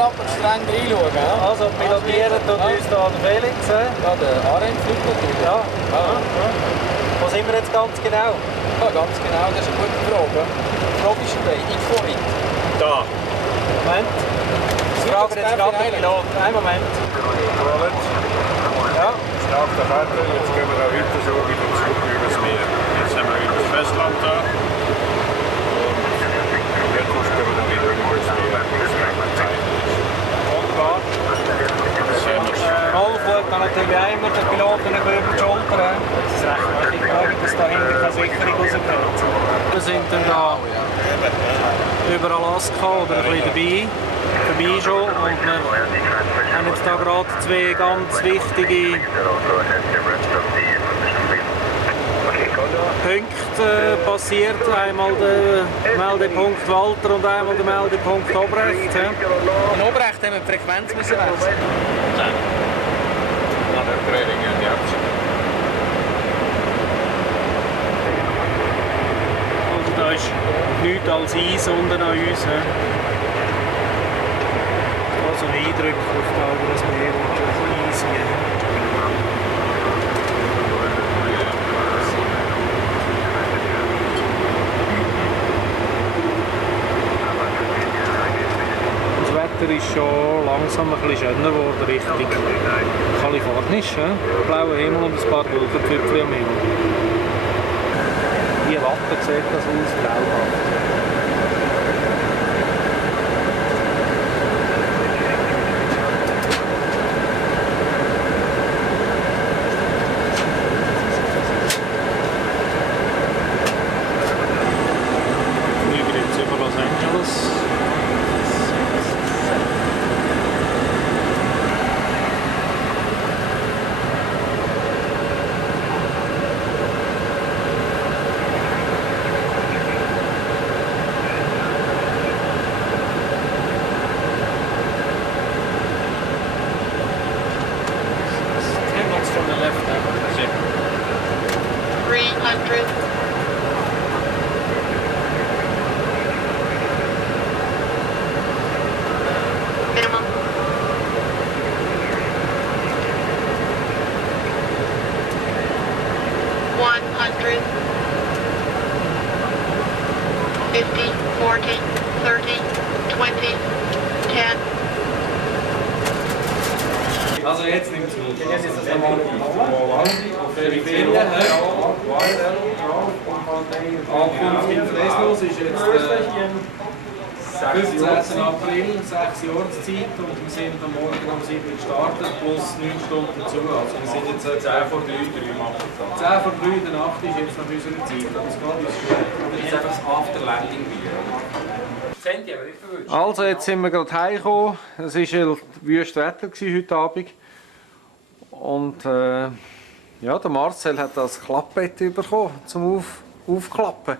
aber streng reinschauen. Ja? Also pilotieren tut uns da der Felix. Ja, der Arend fliegt natürlich. Ja. Wo sind wir jetzt ganz genau? Ja, ganz genau, das ist eine gute Frage. Die Frage ist dabei, ich fahre mit. Da. Moment. Ich frage jetzt gerade den Pilot. Einen Moment. Ja. Auf der Karte, jetzt gehen wir da weiter so wieder zurück übers Meer. Jetzt sind wir über das Festland da. Und jetzt gehen wir dann wieder übers Meer. Rolf schaut man natürlich einmal den Piloten über die Schulter. Das ist recht wichtig, dass da hinten keine Sicherung rauskommt. Wir sind dann da über Alaska oder ein bisschen vorbei schon. Und wir haben jetzt da gerade zwei ganz wichtige Punkte passiert. Einmal der Meldepunkt Walter und einmal der Meldepunkt Obrecht. In Obrecht haben wir die Frequenz müssen wechseln. Also da ist nichts als Eis unten an uns. Also ein Eindruck auf das Meer und das Eis hier. Das Wetter ist schon langsam ein bisschen schöner geworden Richtung kalifornisch. Blauer Himmel und ein paar Wolkentüpfchen am Himmel. Wie Wappen sieht das aus, grauhaft. From the left now. 300. Minimum. $100. 50, 40, 30, 20, 10. Also jetzt nimmt es los. Jetzt ist das einmal auf die Ferien. Ankunft in Fresnos ist jetzt 15. April, 6 Jahreszeit und wir sind am Morgen um 7 Uhr gestartet, plus 9 Stunden dazu. Also wir sind jetzt 10 vor 3, 10 vor 3 in der Nacht ist jetzt nach unserer Zeit. Das geht uns gut. Jetzt einfach das Afterlanding wieder. Also, jetzt sind wir gerade heimgekommen. Es war ein wüstes Wetter heute Abend. Und ja, der Marcel hat das Klappbett bekommen zum Aufklappen.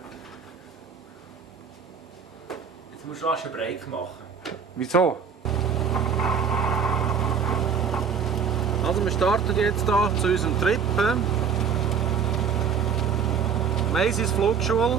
Jetzt musst du rasch einen Break machen. Wieso? Also, wir starten jetzt hier zu unserem Trip. Macy's Flugschule.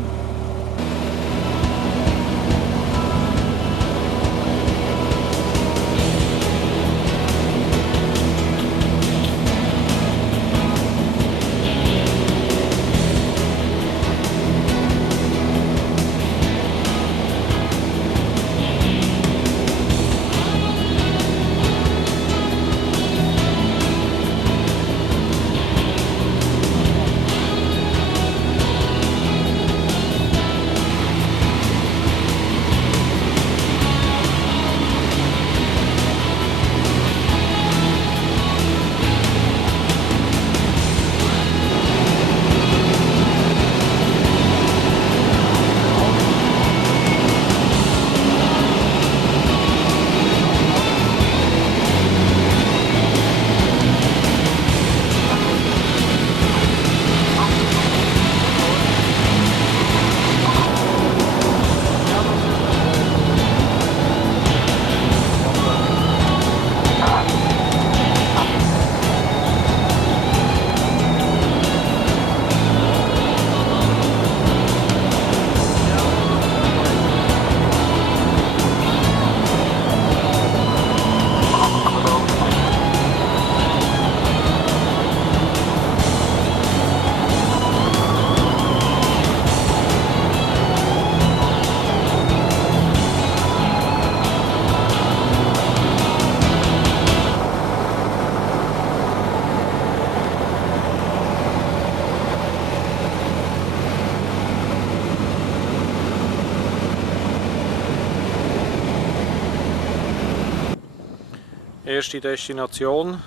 Erste Destination,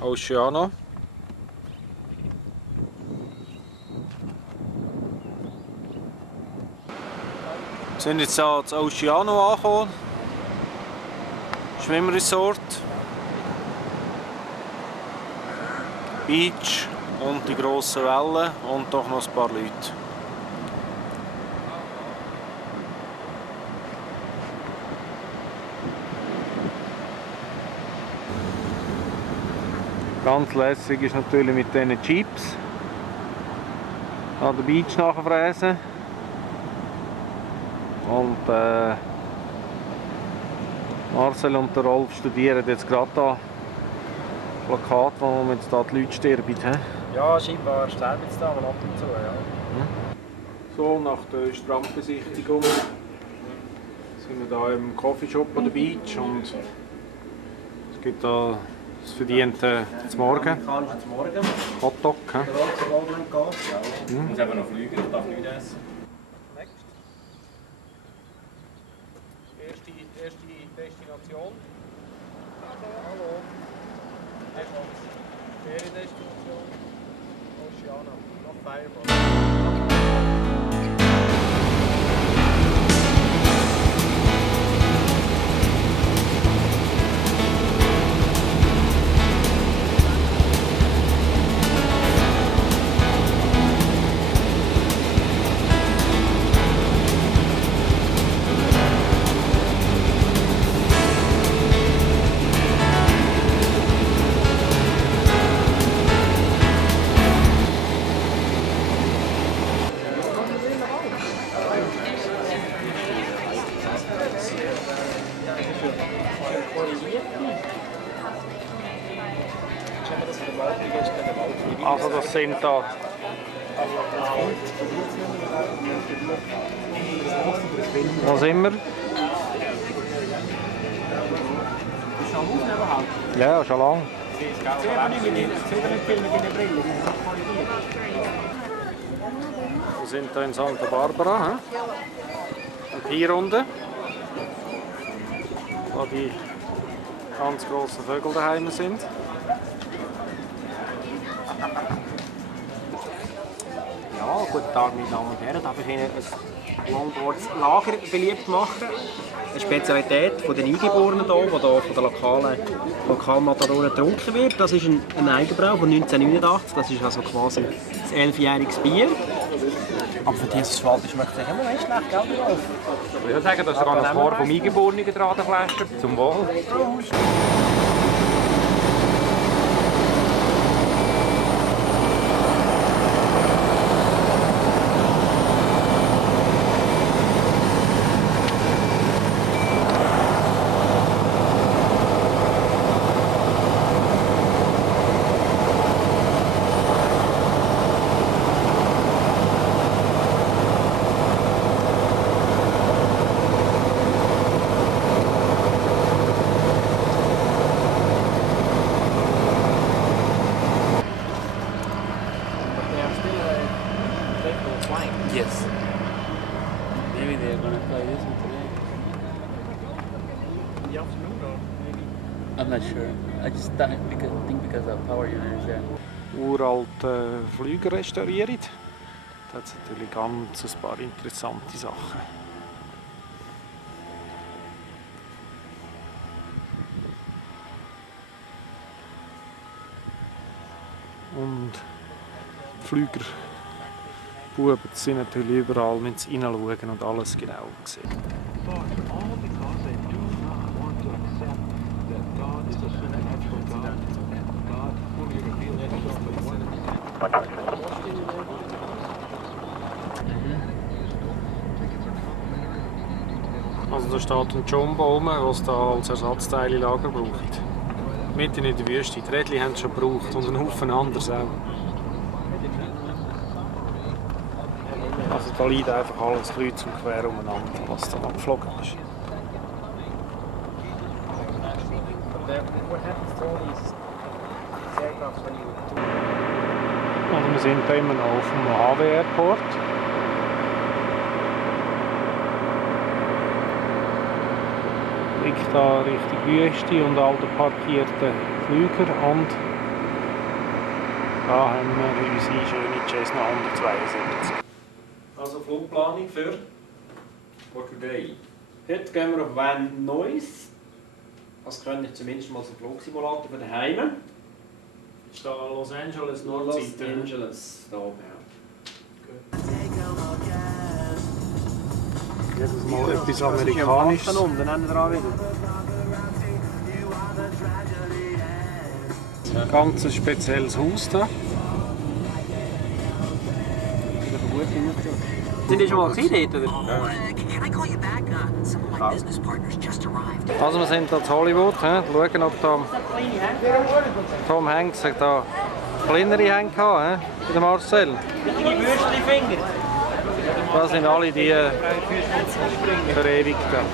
Oceano. Wir sind jetzt hier zu Oceano angekommen. Schwimmresort. Beach und die grossen Wellen und doch noch ein paar Leute. Ganz lässig ist natürlich mit diesen Jeeps an der Beach nachfräsen. Und Marcel und der Rolf studieren jetzt gerade da Plakat, wo jetzt da die Leute sterben. Ja, scheinbar sterben jetzt da mal ab und zu, ja. So, nach der Strandbesichtigung sind wir hier im Coffeeshop an der Beach und es gibt da das verdiente zum Morgen. Zum Morgen. Hotdog. Der Rolf soll bald gehen. Ich muss eben noch fliegen, ich darf nichts essen. Erste Destination. Hallo. Feriendestination. Oceano. Noch Fireball. Also das sind da wo sind wir? Ja, schon lange. Wir sind hier in Santa Barbara, und hier unten, wo die ganz grossen Vögel daheim sind. Ja, guten Tag meine Damen und Herren, darf ich Ihnen ein Longboard-Lager beliebt machen. Eine Spezialität von den Eingeborenen hier, die hier von den Lokalmatadoren getrunken wird. Das ist ein Eigenbrau von 1989, das ist also quasi ein 11-jähriges Bier. Aber für dieses Schwald schmeckt es immer nicht schlecht, gell, Rolf? Ich würde sagen, da ist sogar noch ein paar vom Eingeborenen dran, der Flasche. Zum Wohl. Yes. Maybe they're gonna play this one today. In the afternoon or maybe? I'm not sure. I just think because of power units, yeah. Uralte Flüge restaurieren. Da hat es natürlich ganz ein paar interessante Sachen. Und die Flügerbuben sind natürlich überall mit reinschauen und alles genau sehen. Also da steht ein Jumbo rum, was da als Ersatzteile-Lager braucht. Mitten in der Wüste. Die Rädchen haben es schon gebraucht und ein Haufen anderes auch. Also da liegt einfach alles kreuz und quer umeinander, was da abgeflogen ist. Also wir sind hier immer noch auf dem Mojave Airport. Fliegt da Richtung Wüste und all die parkierten Flüger und da haben wir unsere schöne Cessna 172. Also Flugplanung für today. Heute gehen wir auf Van Nuys. Das könnte ich zumindest mal einen Flugsimulator von daheim. Ist da Los Angeles, Los Nordseite? Angeles, da oben. Jedes Mal etwas Das ist ja Amerikanisches. dann unten, dann dran wieder. Ein ganz spezielles Haus da. Sind die schon mal gesehen dort? Oder? Also wir sind hier in Hollywood, schauen ob da Tom Hanks da kleinere Hände hatte, der Marcel. Die Würstchenfinger. Das sind alle die Verewigten.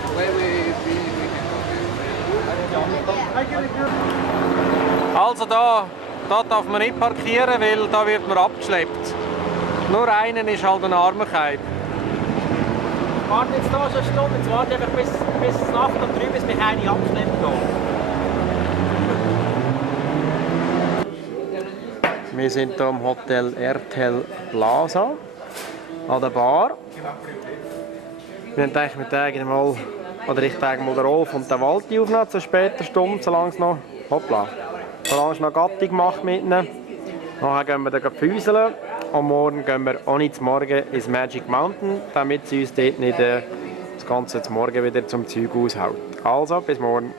Also da darf man nicht parkieren, weil da wird man abgeschleppt. Nur einen ist halt ein armer Keib. Warte jetzt hier schon eine Stunde, jetzt warte einfach bis Nacht und drüben, bis mich eine abschleppt. Wir sind hier im Hotel RTL Plaza an der Bar. Wir haben gedacht, wir zeigen mal, oder ich zeige mal den Rolf und den Walti aufnehmen, zu später Stunde, solange es noch, hoppla, solange es noch Gattung macht mit ihnen. Nachher gehen wir dann füseln und morgen gehen wir auch nicht zum Morgen ins Magic Mountain, damit sie uns dort nicht das ganze zum Morgen wieder zum Zeug aushaut. Also, bis morgen.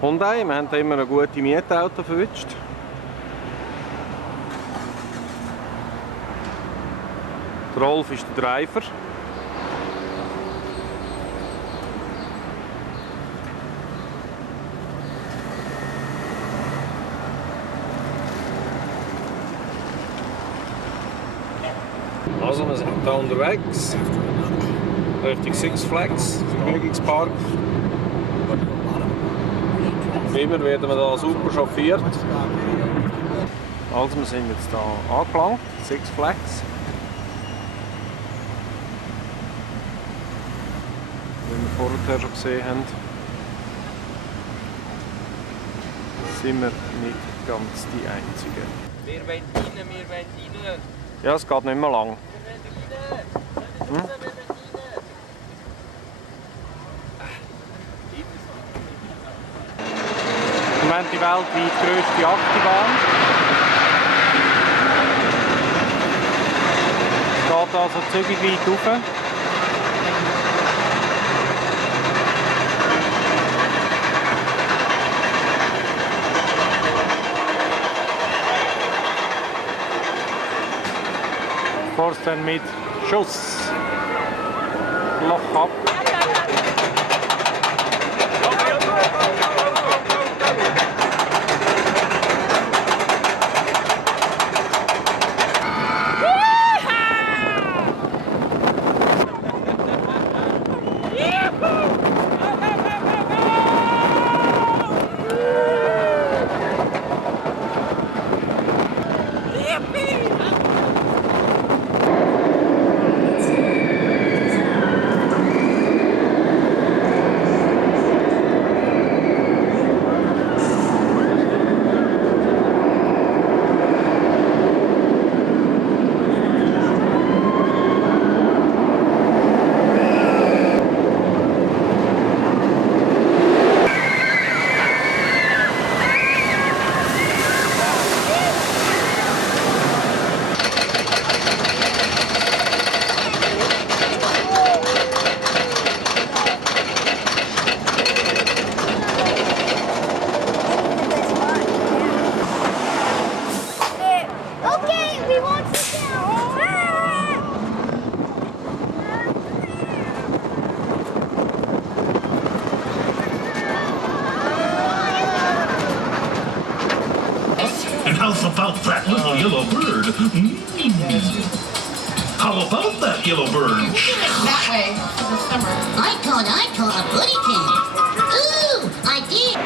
Hyundai, wir haben hier immer ein gutes Mietauto verwünscht. Der Rolf ist der Driver. Also wir sind hier unterwegs, Richtung Six Flags, Vergnügungspark. Wie immer werden wir hier super chauffiert. Also wir sind jetzt hier angelangt, Six Flags. Wie wir vorher schon gesehen haben, sind wir nicht ganz die Einzigen. Wir wollen rein. Ja, es geht nicht mehr lang. Wir haben die weltweit grösste Achterbahn. Es geht also zügig weit rauf. Bevor es dann mit Schuss Loch ab. How about that little yellow bird? How about that yellow bird? That way for the summer. I caught a buddy cat. Ooh, I did.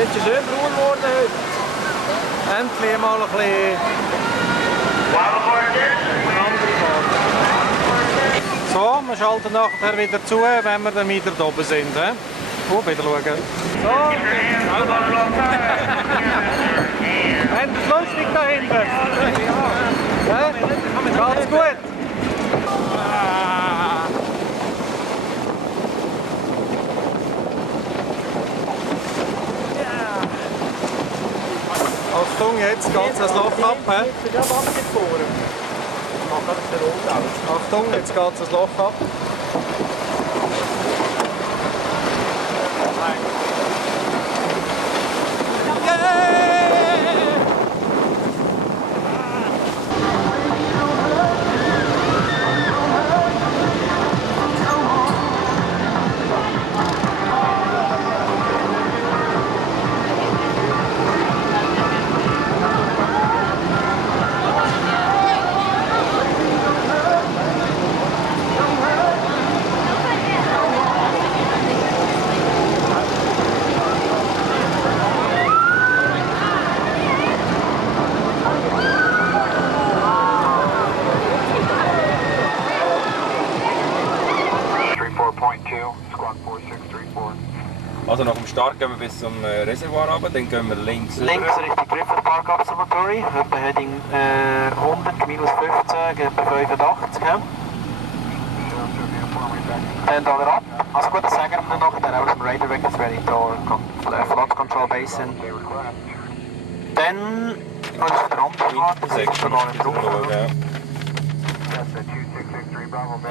Jetzt ist schön braun geworden heute. Endlich mal ein bisschen andere Farbe. So, wir schalten nachher wieder zu, wenn wir dann wieder da oben sind. Oh, wieder schauen. So. Habt ihr es lustig da hinten? Ja. Geht's gut? Achtung, jetzt geht es ein Loch ab. Achtung, jetzt geht es ein Loch ab. Also nach dem Start gehen wir bis zum Reservoir runter, dann gehen wir links. Links Richtung Griffith Park Observatory, etwa Heading 100, minus 15, etwa 85. Ja. Dann da ab. Also gut, das sagen wir noch, dann aus dem Radar Regulatory Door, Flood Control Basin. Dann ist der Rampfahrt, das ist schon noch nicht drauf.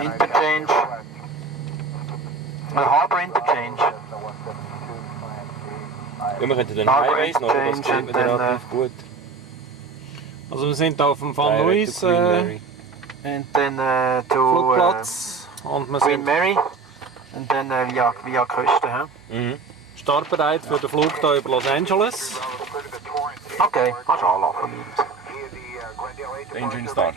Interchange. Harbour Interchange. Ja, wir könnten den Highways noch, das sieht man dann relativ gut. Also wir sind hier auf dem Van Nuys And then to Flugplatz und wir Queen sind Mary. Und dann via Küste. startbereit für den Flug hier über Los Angeles. Okay, kannst du anlaufen. Engine Start.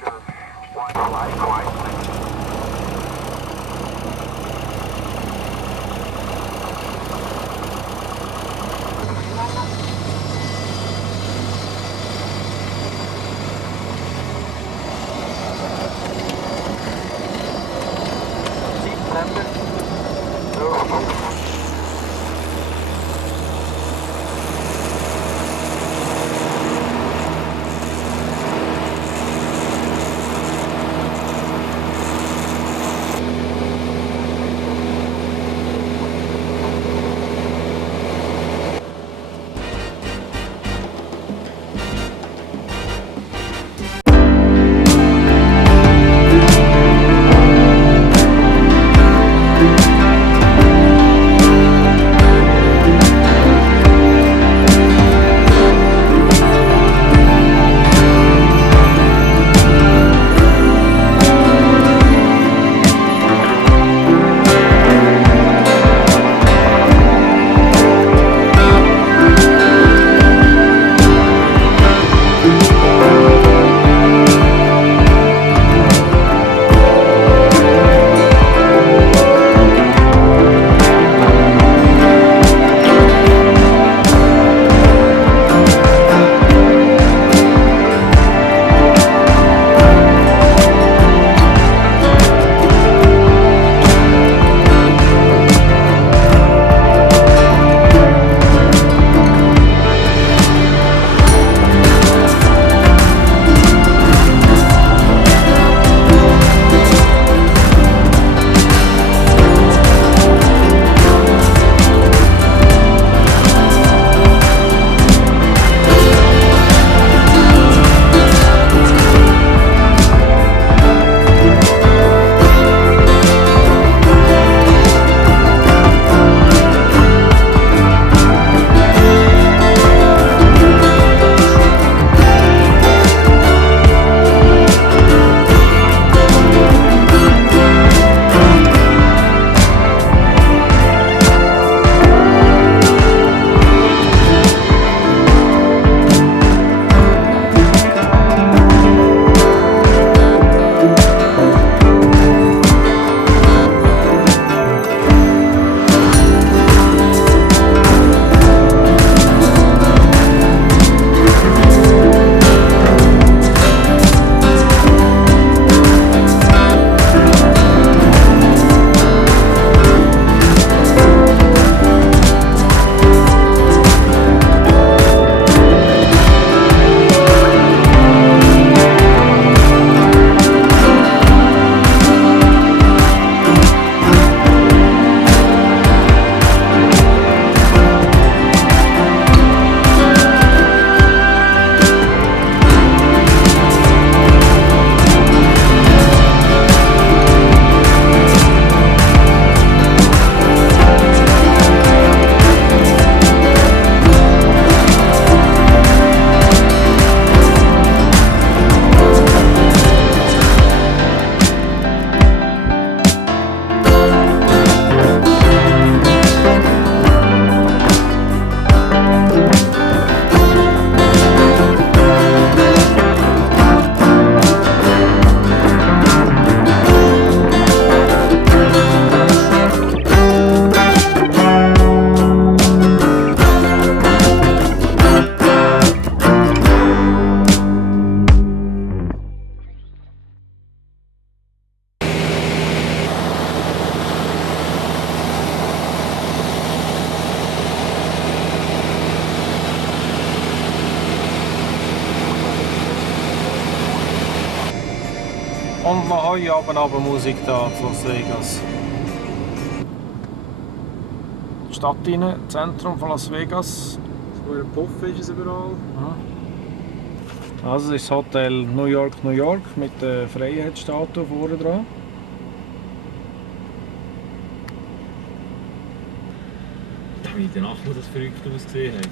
kommt noch heute Abend Musik da in Las Vegas. Die Stadt rein, Zentrum von Las Vegas. So ein Puff ist es überall. Also das ist das Hotel New York mit der Freiheitsstatue vorne dran. Wie in der Nacht, wo das verrückt ausgesehen hat.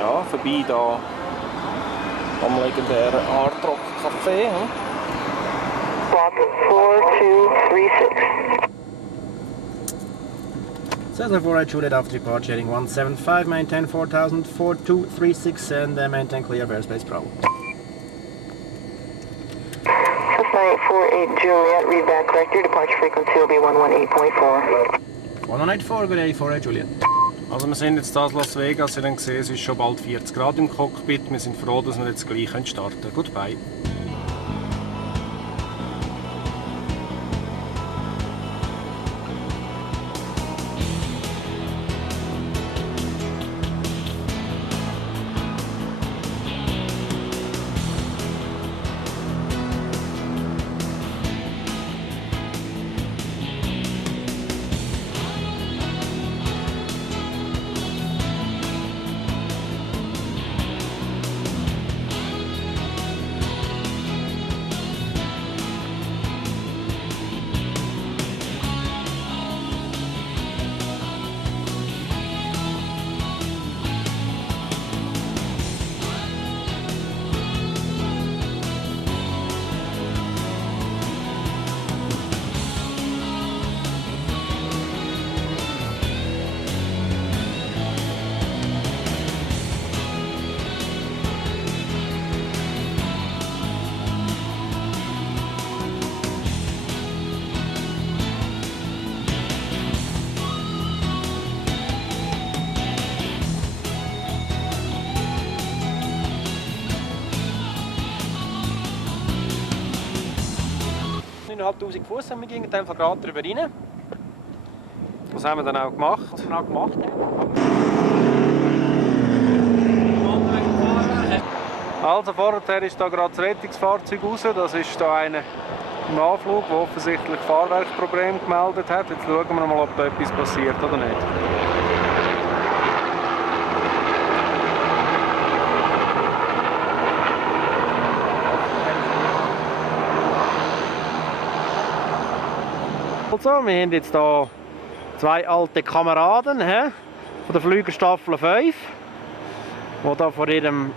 Ja, vorbei hier am legendären Hard Rock Café. Block 4236. Cessna 48 Juliet after departure heading 175, maintain 4000, 4236 and maintain clear of airspace Bravo. Cessna 848 Juliet, read back correct. Your departure frequency will be 118.4. 1184, good day, 48 Juliet. Also wir sind jetzt hier in Las Vegas, ihr habt gesehen, es ist schon bald 40 Grad im Cockpit. Wir sind froh, dass wir jetzt gleich starten können. Goodbye. Fuß haben wir gegen den gerade drüber rein. Das haben wir dann auch gemacht. Was wir auch gemacht haben. Also vorher ist da gerade das Rettungsfahrzeug raus. Das ist da einer im Anflug, der offensichtlich Fahrwerksproblem gemeldet hat. Jetzt schauen wir mal, ob da etwas passiert oder nicht. Also, wir haben jetzt hier zwei alte Kameraden von der Flügerstaffel 5, die hier vor ihrem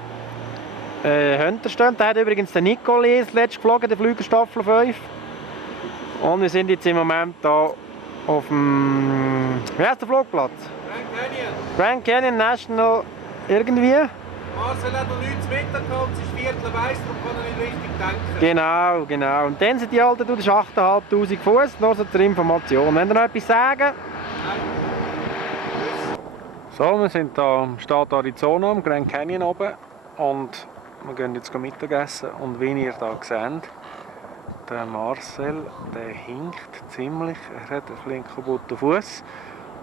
Hunter stehen. Der hat übrigens den Nicole letztes geflogen, der Flügerstaffel 5. Und wir sind jetzt im Moment hier auf dem, wie heißt der Flugplatz? Grand Canyon National irgendwie. Marcel hat noch nichts zu Mittag gehabt, es ist Viertel weiss, darum kann er nicht richtig denken. Genau. Und dann sind die Alten, das ist 8500 Fuß, nur so zur Information. Wenn ihr noch etwas sagen? So, wir sind hier am Staat Arizona, am Grand Canyon oben. Und wir gehen jetzt Mittagessen. Und wie ihr hier seht, der Marcel, der hinkt ziemlich. Er hat einen flink kaputten Fuß.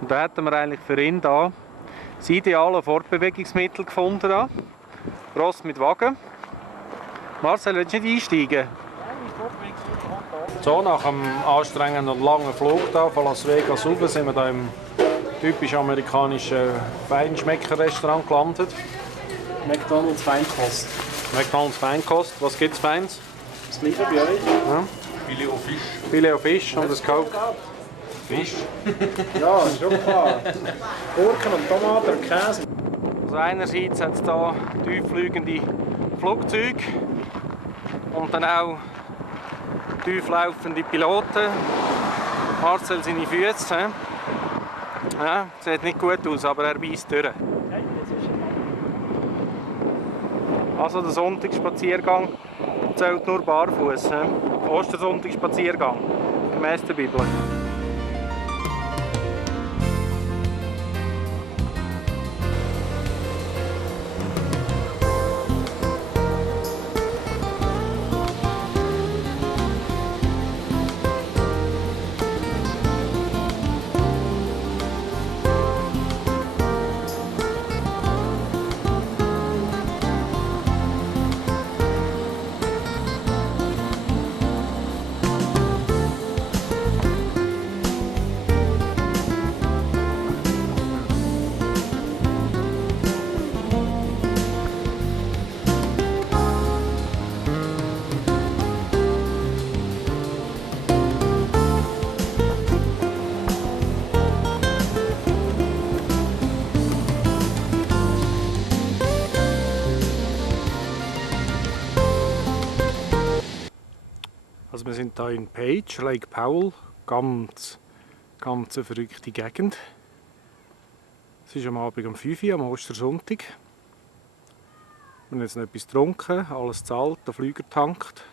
Und da hätten wir eigentlich für ihn hier das ideale Fortbewegungsmittel gefunden. Hier. Ross mit Wagen. Marcel, willst du nicht einsteigen? So, nach einem anstrengenden und langen Flug hier von Las Vegas rauf sind wir hier im typisch amerikanischen Feinschmecker-Restaurant gelandet. McDonald's Feinkost. McDonald's Feinkost. Was gibt es Feins? Das gleiche bei euch? Ja. Filet au Fisch. Filet au Fisch und das Coke. Fisch? Ja, ist schon klar. Gurken und Tomaten und Käse. Also einerseits hat es hier tieffliegende Flugzeuge und dann auch tieflaufende Piloten. Marcel seine Füße. Ja, sieht nicht gut aus, aber er beißt durch. Also der Sonntagsspaziergang zählt nur barfuß. Ostersonntagsspaziergang, gemäß der Bibel. Also wir sind hier in Page, Lake Powell, ganz eine verrückte Gegend. Es ist am Abend um 5 Uhr, am Ostersonntag. Wir haben jetzt noch etwas getrunken, alles gezahlt, der Flüger getankt.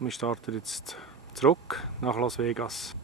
Und wir starten jetzt zurück nach Las Vegas.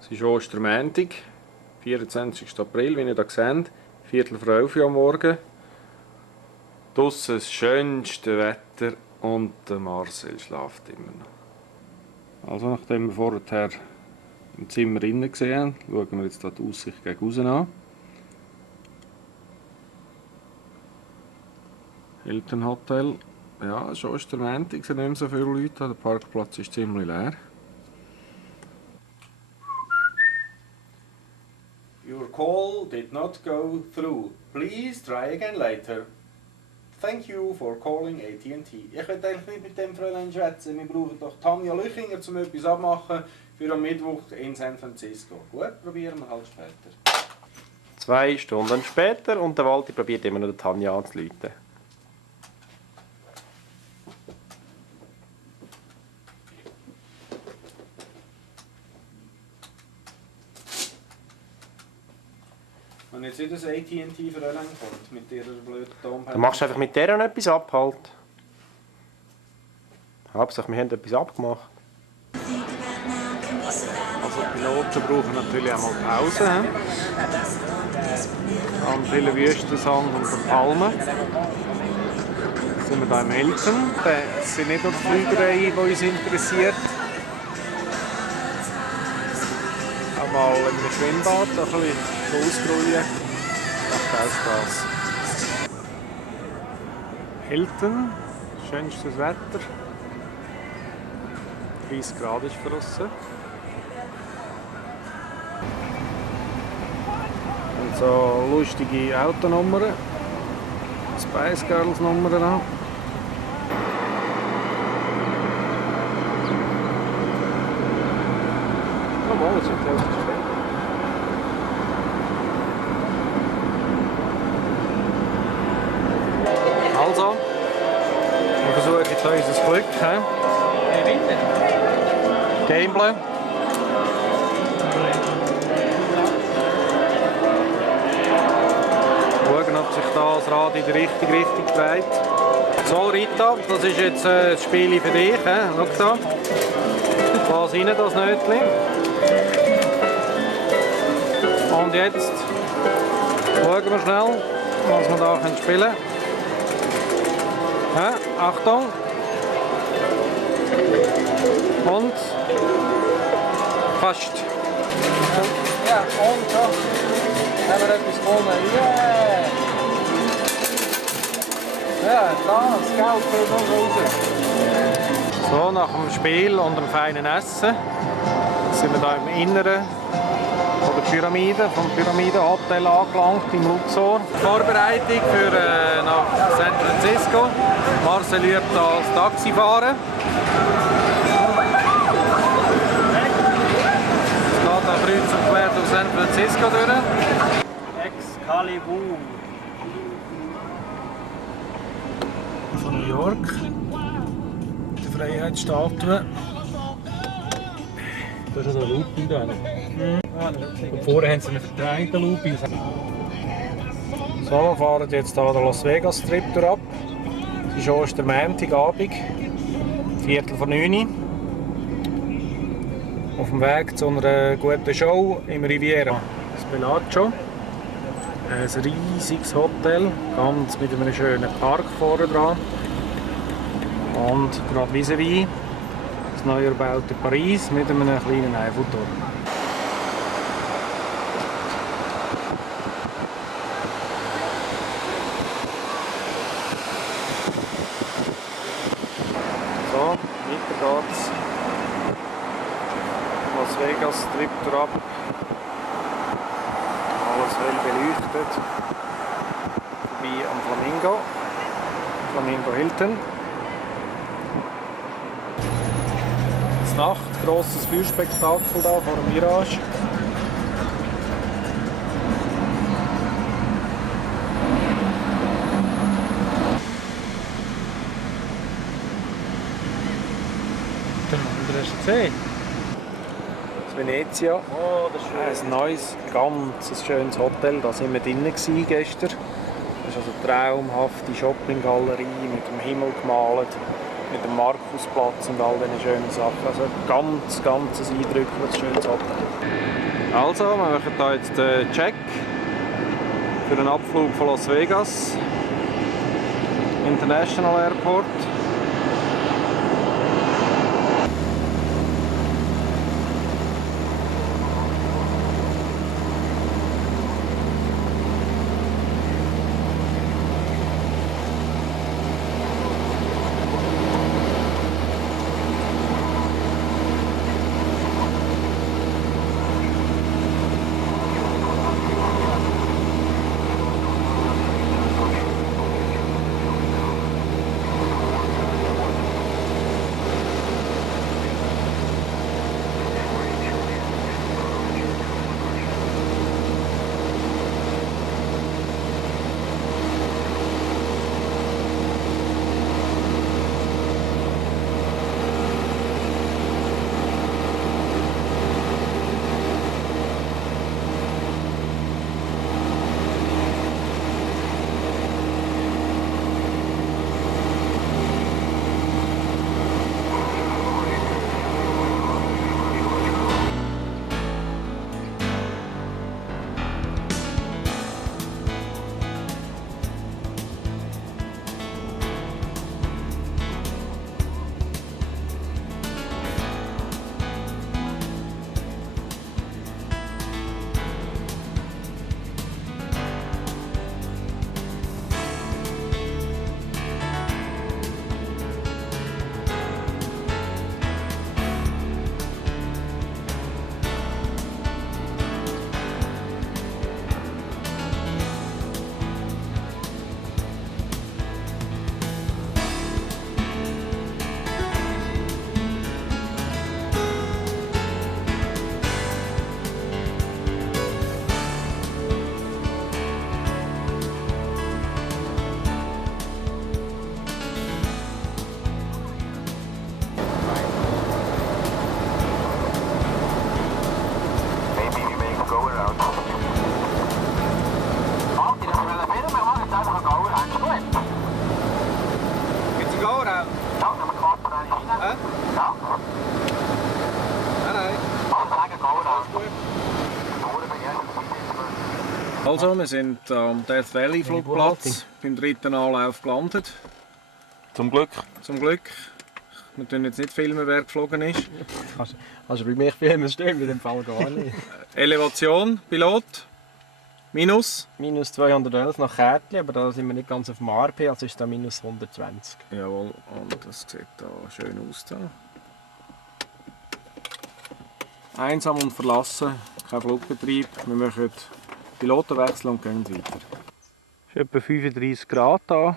Es ist Ostermontag, 24. April, wie ihr hier seht, 10:45 Uhr am Morgen. Draussen das schönste Wetter und der Marcel schläft immer noch. Also nachdem wir vorher im Zimmer innen gesehen haben, schauen wir jetzt die Aussicht gegen raus an. Hilton Hotel. Ja, es ist Ostermontag, es sind nicht mehr so viele Leute, der Parkplatz ist ziemlich leer. Your call did not go through. Please try again later. Thank you for calling AT&T. Ich will eigentlich nicht mit dem Fräulein schwätzen. Wir brauchen doch Tanja Lüchinger, um etwas abmachen für am Mittwoch in San Francisco. Gut, probieren wir halt später. 2 Stunden später und der Walter probiert immer noch die Tanja anzurufen. Wenn jetzt wieder das AT&T für Fräulein kommt, mit ihrer blöden Domheim. Dann machst du einfach mit der noch etwas ab, halt. Hauptsache, wir haben etwas abgemacht. Also die Piloten brauchen natürlich auch mal Pause. An vielen Wüstensand und den Palmen. Jetzt sind wir hier im Hilton. Es sind nicht nur die Fliegerei, die uns interessiert. Auch mal in einem Schwimmbad ein bisschen ausruhen. Macht auch Spass. Hilton, schönstes Wetter. 30 Grad ist draussen. Und so lustige Autonummern. Spice Girls Nummern an. Oh, mal, es sind Hälfte spät. Also, wir versuchen jetzt unser Glück. Gamblen. Schauen, ob sich da das Rad in die richtige Richtung dreht. So, Rita, das ist jetzt das Spiel für dich. Schau da. Lass rein, das Nötchen. Und jetzt schauen wir schnell, was wir da spielen können. Ja, Achtung! Und fast. Ja, und so. Haben wir etwas gewonnen. Yeah! Ja, das Geld fällt noch raus. So, nach dem Spiel und dem feinen Essen sind wir hier im Inneren von der Pyramide, vom Pyramidenhotel angelangt in Luxor. Vorbereitung für nach San Francisco. Marcel übt als Taxifahrer. kreuz und quer durch San Francisco durch. Excalibur. Von New York. Die Freiheitsstatue. Das ist ein Looping da. Und vorher haben sie einen verdrehten Looping. So, wir fahren jetzt hier den Las Vegas Strip ab. Es ist Ostermontagabend, 8:45. Auf dem Weg zu einer guten Show im Riviera. Das Bellagio. Ein riesiges Hotel, ganz mit einem schönen Park vorne dran. Und gerade vis-à-vis das neu erbaute Paris mit einem kleinen Eiffelturm. So, weiter geht's. Las Vegas Strip ab. Alles hell beleuchtet. Vorbei am Flamingo Hilton. Nacht, grosses Feuerspektakel da vor dem Mirage. Hast du gesehen? Das Venezia. Oh, das ist schön. Ein neues, ganz schönes Hotel. Da waren wir drinnen gestern. Das ist also eine traumhafte Shoppinggalerie mit dem Himmel gemalt. Mit dem Markusplatz und all diesen schönen Sachen. Also ganz ein eindrückliches, schönes Hotel. Also, wir machen hier jetzt den Check für den Abflug von Las Vegas International Airport. Also, wir sind am Death Valley Flugplatz beim dritten Anlauf gelandet. Zum Glück. Zum Glück. Wir filmen jetzt nicht, wer geflogen ist. Also bei mir filmen stimmt in dem Fall gar nicht. Elevation, Pilot. Minus? Minus 211 nach Kärtli, aber da sind wir nicht ganz auf dem ARP, also ist da minus 120. Jawohl, und das sieht da schön aus. Da. Einsam und verlassen, kein Flugbetrieb. Wir machen Pilotenwechsel und gehen weiter. Es ist etwa 35 Grad hier,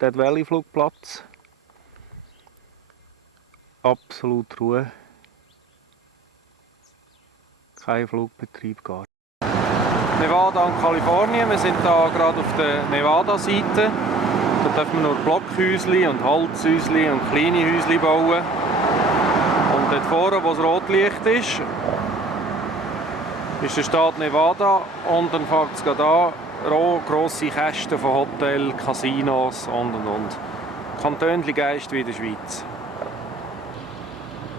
Death Valley Flugplatz. Absolut Ruhe. Kein Flugbetrieb gar. Nevada und Kalifornien, wir sind hier gerade auf der Nevada-Seite. Da dürfen wir nur Blockhäusli und Holzhäusli und kleine Häusli bauen. Und dort vorne, wo das Rotlicht ist der Staat Nevada und dann fängt es gerade an, grosse Kästen von Hotels, Casinos und. Kantönli Geist wie in der Schweiz.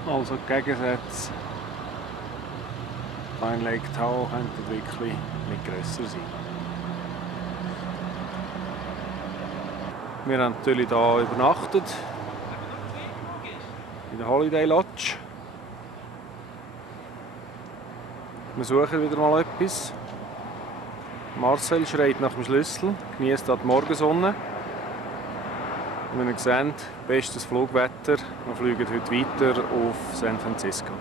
Also die Gegensätze. Pine Lake Tahoe könnte wirklich nicht grösser sein. Wir haben natürlich hier übernachtet. In der Holiday Lodge. Wir suchen wieder mal etwas. Marcel schreit nach dem Schlüssel, genießt die Morgensonne. Und wie ihr seht, bestes Flugwetter. Wir fliegen heute weiter auf San Francisco.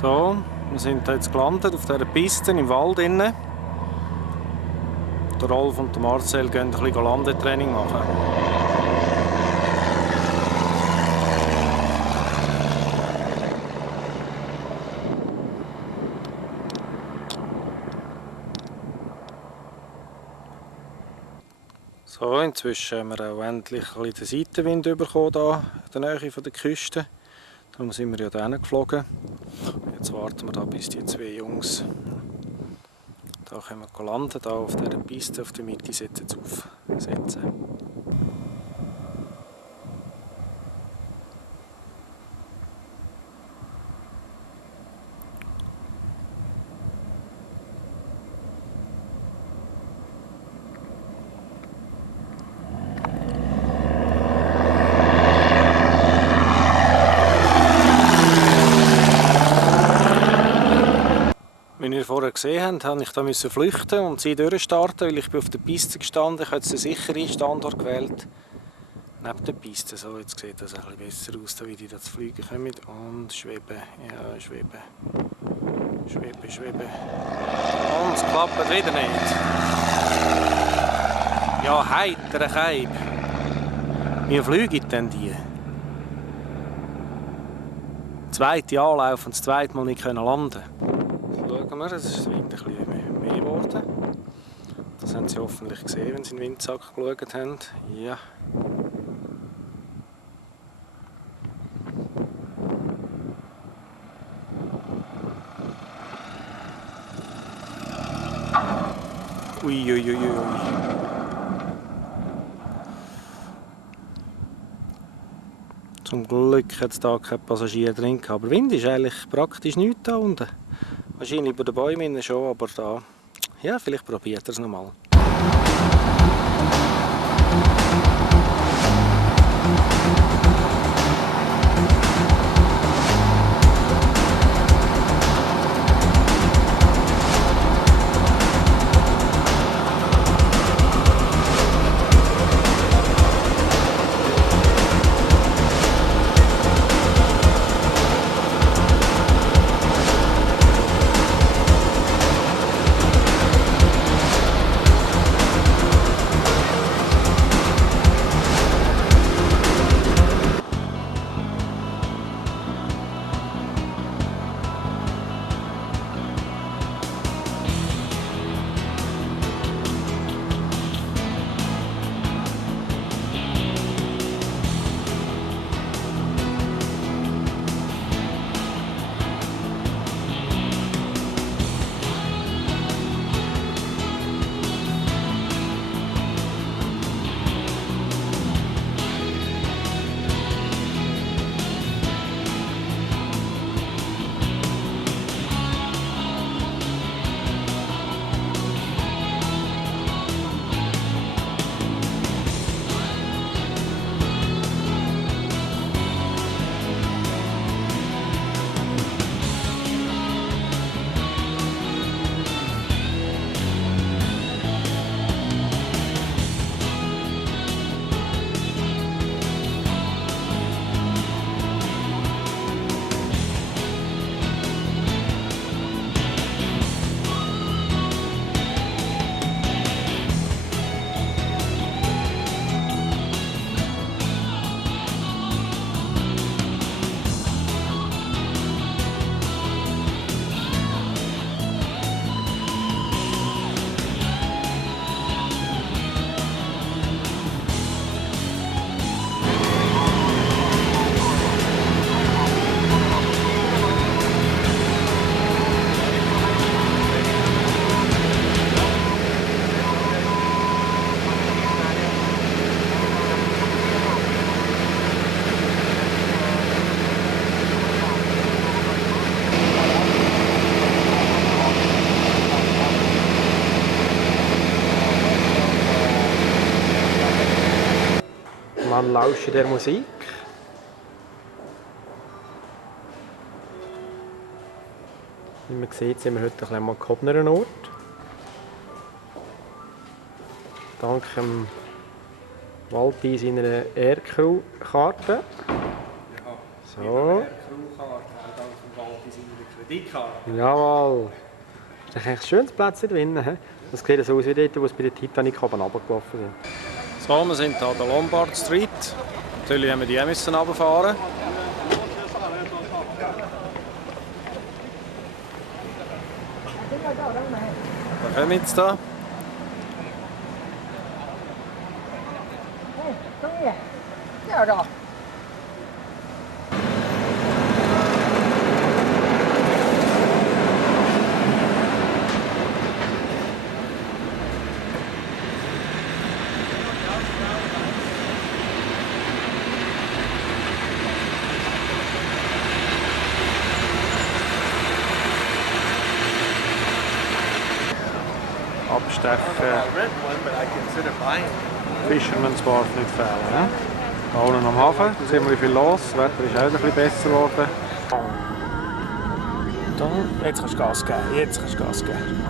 So, wir sind jetzt gelandet auf dieser Piste im Wald. Der Rolf und der Marcel gehen ein bisschen Landetraining machen. So, inzwischen haben wir auch endlich ein bisschen den Seitenwind bekommen, hier in der Nähe der Küste. Darum sind wir ja da geflogen. Jetzt warten wir da, bis die zwei Jungs da können wir landen, da auf dieser Piste auf der Mitte aufsetzen. Wie ihr vorher gesehen habt, musste ich flüchten und sie durchstarten, weil ich auf der Piste gestanden. Ich habe jetzt einen sicheren Standort gewählt. Neben der Piste. So, jetzt sieht das ein bisschen besser aus, da wie die da zu fliegen kommen. Und schweben. Ja, schweben. Schweben, schweben. Und es klappt wieder nicht. Ja, heiter Keib. Wie fliegen denn die? Zweite Anlauf und das zweite Mal nicht landen. Schauen wir, es ist ein bisschen mehr geworden. Das haben Sie hoffentlich gesehen, wenn Sie in den Windsack geschaut haben. Ja. Uiuiuiui. Zum Glück hat es hier kein Passagier drin, aber Wind ist eigentlich praktisch nichts da unten. Wahrscheinlich bei den Bäumen schon, aber da, ja, vielleicht probiert er es nochmal. Man lausche der Musik. Wie man sieht, sind wir heute ein bisschen am gehobeneren Ort. Dank dem Walti seiner Aircrew-Karte. So. Crew-Karte, dank dem Walti seiner Kreditkarte. Jawohl. Das ist eigentlich ein schönes Plätzchen drinnen. He? Das sieht so aus wie dort, wo wir bei der Titanic oben runtergelaufen sind. So, wir sind hier an der Lombard Street. Natürlich haben wir die auch runterfahren. Was haben wir jetzt hier? Abstechen. Fisherman's Wharf nicht fehlen. Ne? Hier unten am Hafen sehen wir, wie viel los. Das Wetter ist auch ein bisschen besser geworden. Jetzt kannst du Gas geben. Jetzt kannst du Gas geben.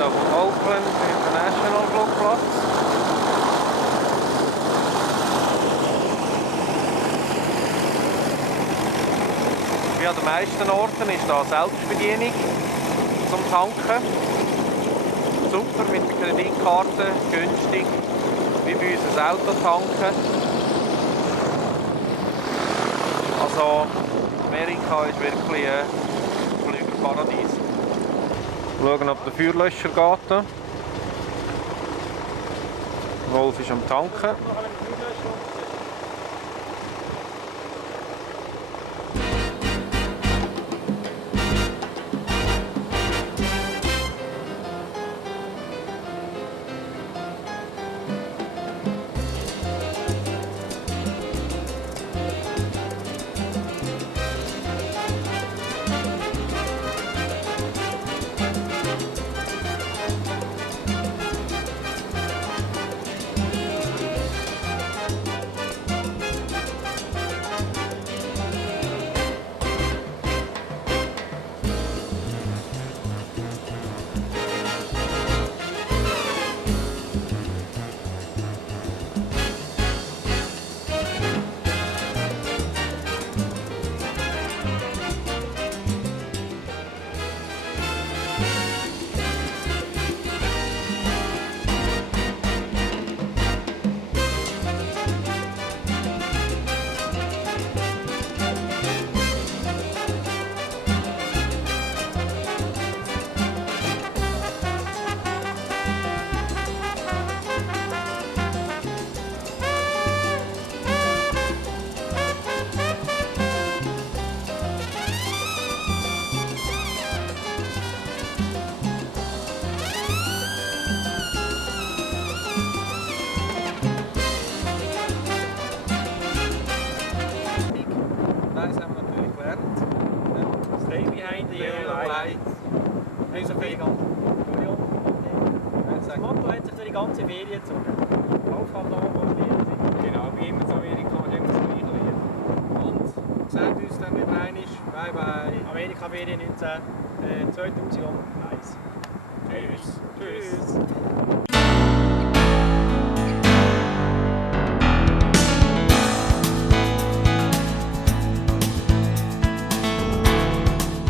Auf dem Oakland International Flugplatz. Wie an den meisten Orten ist hier Selbstbedienung zum Tanken. Super mit der Kreditkarte, günstig, wie bei uns ein Auto tanken. Also Amerika ist wirklich ein Flügerparadies. Schauen, ob der Feuerlöscher geht. Wolf ist am Tanken. Das Motto hat sich durch die ganze Ferien gezogen. Aufhalt an, wo wir sind. Genau, wie immer in Amerika hat immer das gleiche Lied. Und sehen uns dann wieder einmal. Bye bye. Amerika-Ferien 2001. Tschüss. Tschüss.